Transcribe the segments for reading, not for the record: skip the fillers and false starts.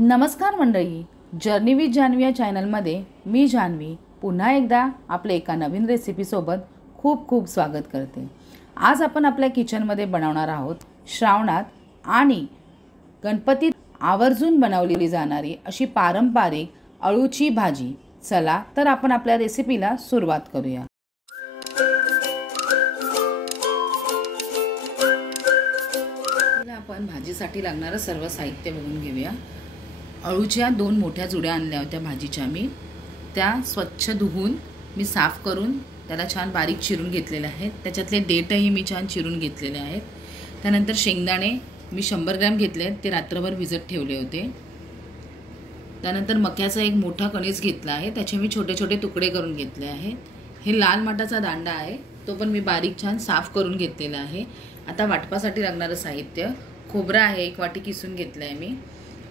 नमस्कार मंडळी, journey with Janhvi या चॅनलमध्ये मी जान्हवी पुन्हा एकदा आपल्या एका नवीन रेसिपीसोबत खूप खूप स्वागत करते। आज आपण आपल्या किचनमध्ये बनवणार आहोत श्रावणात आणि गणपतीत आवर्जून बनवलेली जाणारी अशी पारंपरिक अळूची भाजी। चला तर आपण आपल्या रेसिपीला सुरुवात करूया। आपण भाजीसाठी लागणारं सर्व साहित्य बघून घेऊया। अळूच्या 2 मोठ्या जुड्या आणल्या होत्या भाजीच्या मी, त्या स्वच्छ धुवून मी साफ करून त्याला छान बारीक चिरून घेतलेले आहेत। त्याच्यातले देठही मी छान चिरून घेतलेले आहेत। त्यानंतर शेंगदाणे मी 100 ग्रॅम घेतले आहेत, ते रात्रभर भिजत ठेवले होते। त्यानंतर मक्याचा एक मोठा कणीस घेतला आहे, त्याचे मी छोटे छोटे तुकडे करून घेतले आहेत। हे लाल माठाचा दांडा आहे, तो पण मी बारीक छान साफ करून घेतलेला आहे। आता वाटपासाठी लागणारं साहित्य खोबरं आहे, 1 वाटी किसून घेतलं आहे मी।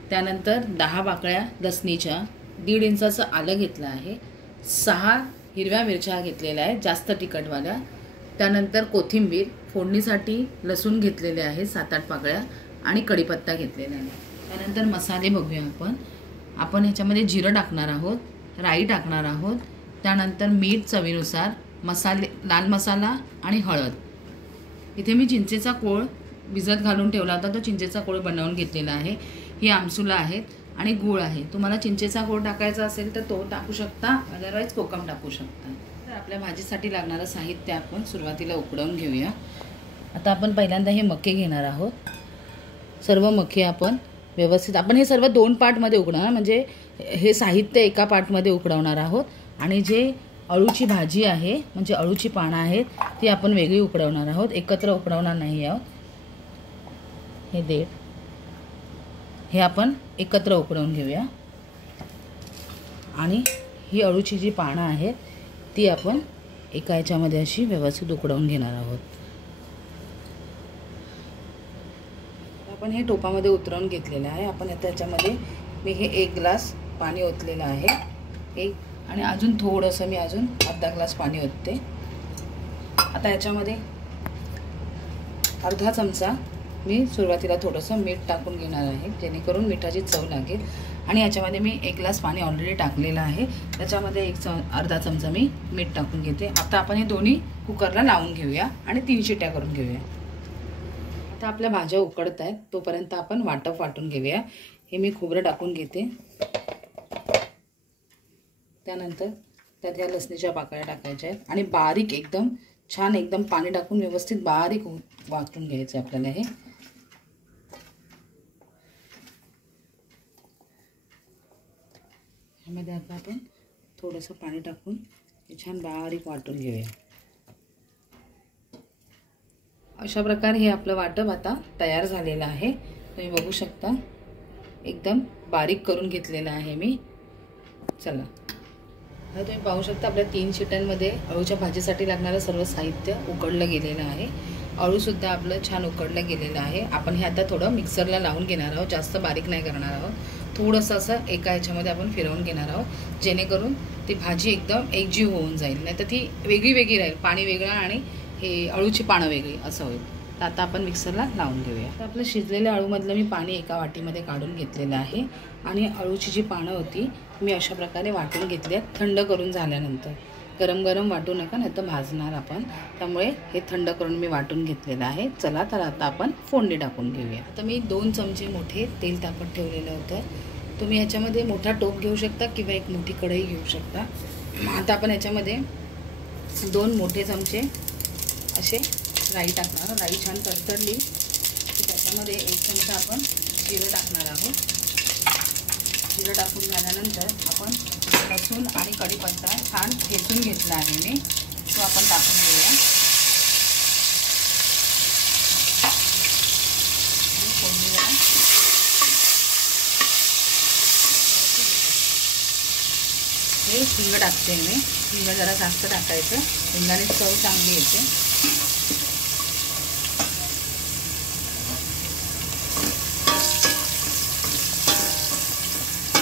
त्यानंतर 10 पाकळ्या लसणीच्या, 1.5 इंचाचं आलं घेतलं आहे, 6 हिरव्या मिरच्या घेतलेल्या आहेत जास्त तिखटवाल्या। त्यानंतर कोथिंबीर, फोडणीसाठी लसूण घेतलेले आहे 7-8 पाकळ्या आणि कढीपत्ता घेतलेला आहे। त्यानंतर मसाले बघूया आपण ह्याच्यामध्ये जिरं टाकणार आहोत, राई टाकणार आहोत, त्यानंतर मीठ चवीनुसार, मसाले लाल मसाला आणि हळद। इथे मी चिंचेचा कोळ भिजत घालून ठेवला होता, तो चिंचेचा कोळ बनवून घेतलेला आहे। ही आमसुला आहेत आणि गूळ आहे, तुम्हाला चिंचेचा कोळ टाकायचा असेल तर तो टाकू शकता, अदरवाईज कोकम टाकू शकता। तर आपल्या भाजीसाठी लागणारं साहित्य आपण सुरुवातीला उकडवून घेऊया। आता आपण पहिल्यांदा हे मके घेणार आहोत। सर्व मके आपण व्यवस्थित, आपण हे सर्व 2 पार्टमध्ये उकडवणार, म्हणजे हे साहित्य एका पार्टमध्ये उकडवणार आहोत आणि जे अळूची भाजी आहे म्हणजे अळूची पानं आहेत ती आपण वेगळी उकडवणार आहोत, एकत्र उकडवणार नाही आहोत। हे देठ हे आपण एकत्र उकडवून घेऊया आणि ही अळूची जी पानं आहेत ती आपण एका ह्याच्यामध्ये अशी व्यवस्थित उकडवून घेणार आहोत। आपण हे टोपामध्ये उतरवून घेतलेलं आहे। आपण आता याच्यामध्ये मी हे 1 ग्लास पाणी ओतलेलं आहे, आणि अजून थोडंसं मी अजून अर्धा ग्लास पाणी ओतते। आता याच्यामध्ये अर्धा चमचा मी सुरुवातीला थोडंसं मीठ टाकून घेणार आहे, जेणेकरून मिठाची चव लागेल। आणि याच्यामध्ये मी 1 ग्लास पाणी ऑलरेडी टाकलेलं आहे, त्याच्यामध्ये अर्धा चमचा मी मीठ टाकून घेते। आता आपण हे दोन्ही कुकरला लावून घेऊया आणि 3 शिट्ट्या करून घेऊया। आता आपल्या भाज्या उकडत आहेत, तोपर्यंत आपण वाटप वाटून घेऊया। हे मी खोबरं टाकून घेते, त्यानंतर त्यात या लसणीच्या पाकळ्या टाकायच्या आहेत आणि बारीक एकदम छान एकदम पाणी टाकून व्यवस्थित बारीक वाटून घ्यायचं आहे आपल्याला। हे ह्यामध्ये आता आपण थोडंसं पाणी टाकून हे छान बारीक वाटून घेऊया। अशा प्रकारे हे आपलं वाटप आता तयार झालेलं आहे, तुम्ही बघू शकता एकदम बारीक करून घेतलेलं आहे मी। चला आता तुम्ही पाहू शकता आपल्या 3 शिट्ट्यांमध्ये अळूच्या भाजीसाठी लागणारं सर्व साहित्य उकडलं गेलेलं आहे। अळूसुद्धा आपलं छान उकडलं गेलेलं आहे। आपण हे आता थोडं मिक्सरला लावून घेणार आहोत, जास्त बारीक नाही करणार आहोत, थोडंसं असं एका ह्याच्यामध्ये आपण फिरवून घेणार आहोत, जेणेकरून ती भाजी एकदम एकजीव होऊन जाईल, नाही तर ती वेगळी वेगळी राहील, पाणी वेगळं आणि हे अळूची पानं वेगळी असं होईल। तर आता आपण मिक्सरला लावून घेऊया। तर आपलं शिजलेल्या अळूमधलं मी पाणी एका वाटीमध्ये काढून घेतलेलं आहे आणि अळूची जी पानं होती मी अशा प्रकारे वाटून घेतली आहेत, थंड करून झाल्यानंतर। गरम गरम वाटू नका, नाही तर भाजणार आपण, त्यामुळे हे थंड करून मी वाटून घेतलेलं आहे। चला तर आता आपण फोडणी टाकून घेऊया। आता मी 2 चमचे मोठे तेल तापत ठेवलेलं होतं, तुम्ही ह्याच्यामध्ये मोठा टोप घेऊ शकता किंवा एक मोठी कढई घेऊ शकता। आता आपण ह्याच्यामध्ये 2 मोठे चमचे असे राई टाकणार। राई छान तडतडली की त्याच्यामध्ये 1 चमचा आपण जिरं टाकणार आहोत। जिरं टाकून झाल्यानंतर आपण लसूण आणि कढीपत्ता छान ठेचून घेतला आहे मी, तो आपण टाकून घेऊया। हे हिंग टाकते मी, हिंग जरा जास्त टाकायचं, हिंगाने चव चांगली येते।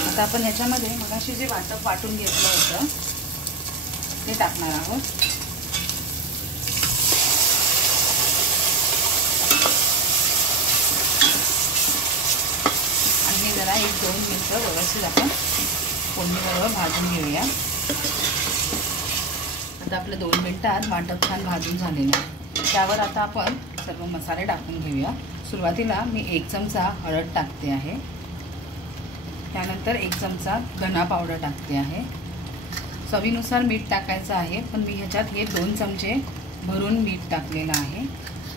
आता आपण ह्याच्यामध्ये मगाशी जे वाटप वाटून घेतलं होतं ते टाकणार आहोत। आणि हे जरा 1-2 मिनिटं व्यवस्थित आपण फोडणीबरोबर भाजून घेऊया। आता आपलं 2 मिनिटात वाटप छान भाजून झालेलं आहे। त्यावर आता आपण सर्व मसाले टाकून घेऊया। सुरुवातीला मी 1 चमचा हळद टाकते आहे, त्यानंतर 1 चमचा धना पावडर टाकते आहे, चवीनुसार मीठ टाकायचं आहे, पण मी ह्याच्यात हे 2 चमचे भरून मीठ टाकलेलं आहे।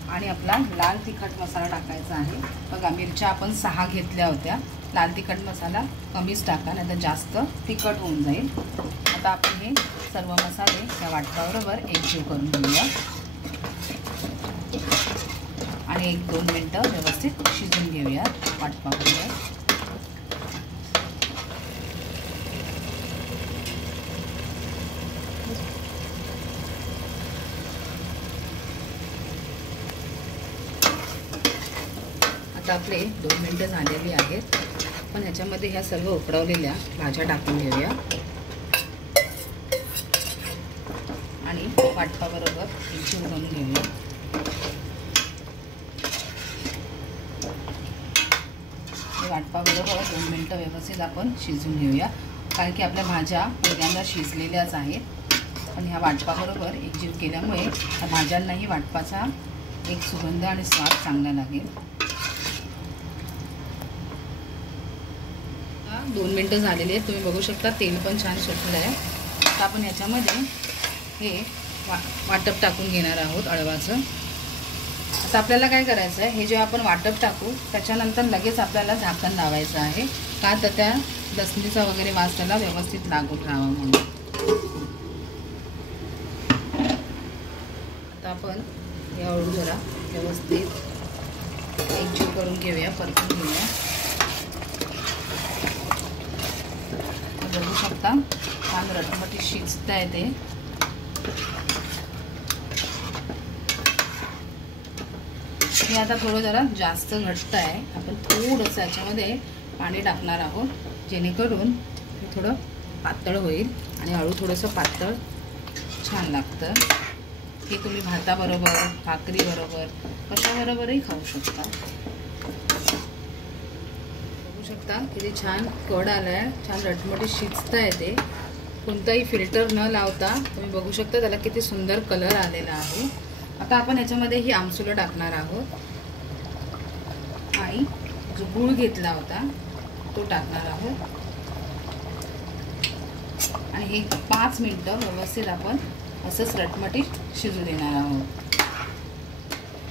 आणि आपला लाल तिखट मसाला टाकायचा आहे। बघा मिरच्या आपण 6 घेतल्या होत्या, लाल तिखट मसाला कमीच टाका, नाही तर जास्त तिखट होऊन जाईल। आता आपण हे सर्व मसाले या वाटपाबरोबर एकजीव करून घेऊया आणि 1-2 मिनिटं व्यवस्थित शिजवून घेऊया वाटपाबरोबर। आता आपले 2 मिनिटं झालेली आहेत, पण ह्याच्यामध्ये ह्या सर्व उकडवलेल्या भाज्या टाकून घेऊया आणि वाटपाबरोबर एकजीव करून घेऊया। वाटपाबरोबर 2 मिनिटं व्यवस्थित आपण शिजवून घेऊया, कारण की आपल्या भाज्या पहिल्यांदा शिजलेल्याच आहेत, पण ह्या वाटपाबरोबर एकजीव केल्यामुळे त्या भाज्यांनाही वाटपाचा एक सुगंध आणि स्वाद चांगला लागेल। 2 मिनिटं झालेली आहेत, तुम्ही बघू शकता तेल पण छान सुटलं आहे। आता आपण याच्यामध्ये हे वाटप टाकून घेणार आहोत अळवाचं। आता आपल्याला काय करायचं आहे, हे जे आपण वाटप टाकू त्याच्यानंतर लगेच आपल्याला झाकण लावायचं आहे, का तर त्या लसणीचा वगैरे वास त्याला व्यवस्थित लागून राहावा म्हणून। आता आपण हे अळू जरा व्यवस्थित एकजीव करून घेऊया, परतून घेऊया। बघू शकता छान रटमटी शिजत आहे ते। हे आता थोडं जरा जास्त घट्ट आहे, आपण थोडंसं याच्यामध्ये पाणी टाकणार आहोत, जेणेकरून हे थोडं पातळ होईल आणि अळू थोडंसं पातळ छान लागतं। हे तुम्ही भाताबरोबर, भाकरीबरोबर, कशाबरोबरही खाऊ शकता। शकता किती छान कड आलाय, छान रटमटी शिजत आहे ते, कोणताही फिल्टर न लावता तुम्ही बघू शकता त्याला किती सुंदर कलर आलेला आहे। आता आपण याच्यामध्ये ही आमसुलं टाकणार आहोत आणि जो गूळ घेतला होता तो टाकणार आहोत आणि हे 5 मिनिटं व्यवस्थित आपण असंच रटमटीत शिजू देणार आहोत।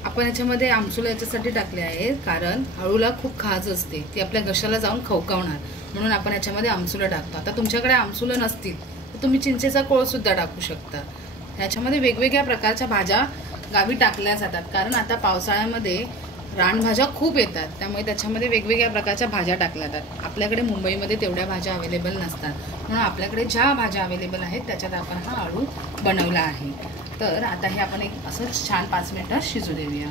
आपण याच्यामध्ये आमसुलं याच्यासाठी टाकले आहे कारण अळूला खूप खाज असते, ती आपल्या घशाला जाऊन खवखवणार, म्हणून आपण याच्यामध्ये आमसुलं टाकतो। आता तुमच्याकडे आमसुलं नसतील तर तुम्ही चिंचेचा कोळ सुद्धा टाकू शकता। ह्याच्यामध्ये वेगवेगळ्या प्रकारच्या भाज्या गावी टाकल्या जातात, कारण आता पावसाळ्यामध्ये रानभाज्या खूप येतात, त्यामुळे त्याच्यामध्ये वेगवेगळ्या प्रकारच्या भाज्या टाकल्या जातात। आपल्याकडे मुंबईमध्ये तेवढ्या भाज्या अवेलेबल नसतात, म्हणून आपल्याकडे ज्या भाज्या अवेलेबल आहेत त्याच्यात आपण हा अळू बनवला आहे। तर आता हे आपण एक असंच छान 5 मिनिटं शिजू देऊया।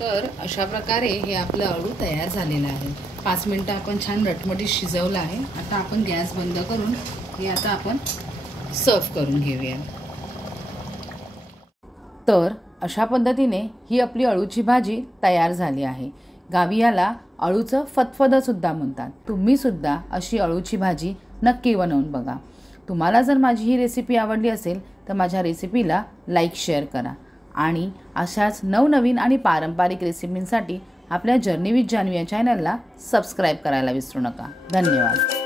तर अशा प्रकारे हे आपलं अळू तयार झालेलं आहे। 5 मिनिटं आपण छान रटमटीत शिजवलं आहे। आता आपण गॅस बंद करून हे आता आपण सर्व करून घेऊया। तर अशा पद्धतीने ही आपली अळूची भाजी तयार झाली आहे। गावी याला अळूचं फतफद सुद्धा म्हणतात। तुम्ही सुद्धा अशी अळूची भाजी नक्की बनवून बघा। तुम्हाला जर माझी ही रेसिपी आवडली असेल तर माझ्या रेसिपीला लाईक शेअर करा आणि अशाच नवनवीन आणि पारंपरिक रेसिपींसाठी आपल्या जर्नी विथ जान्हवी या चॅनलला सबस्क्राईब करायला विसरू नका। धन्यवाद।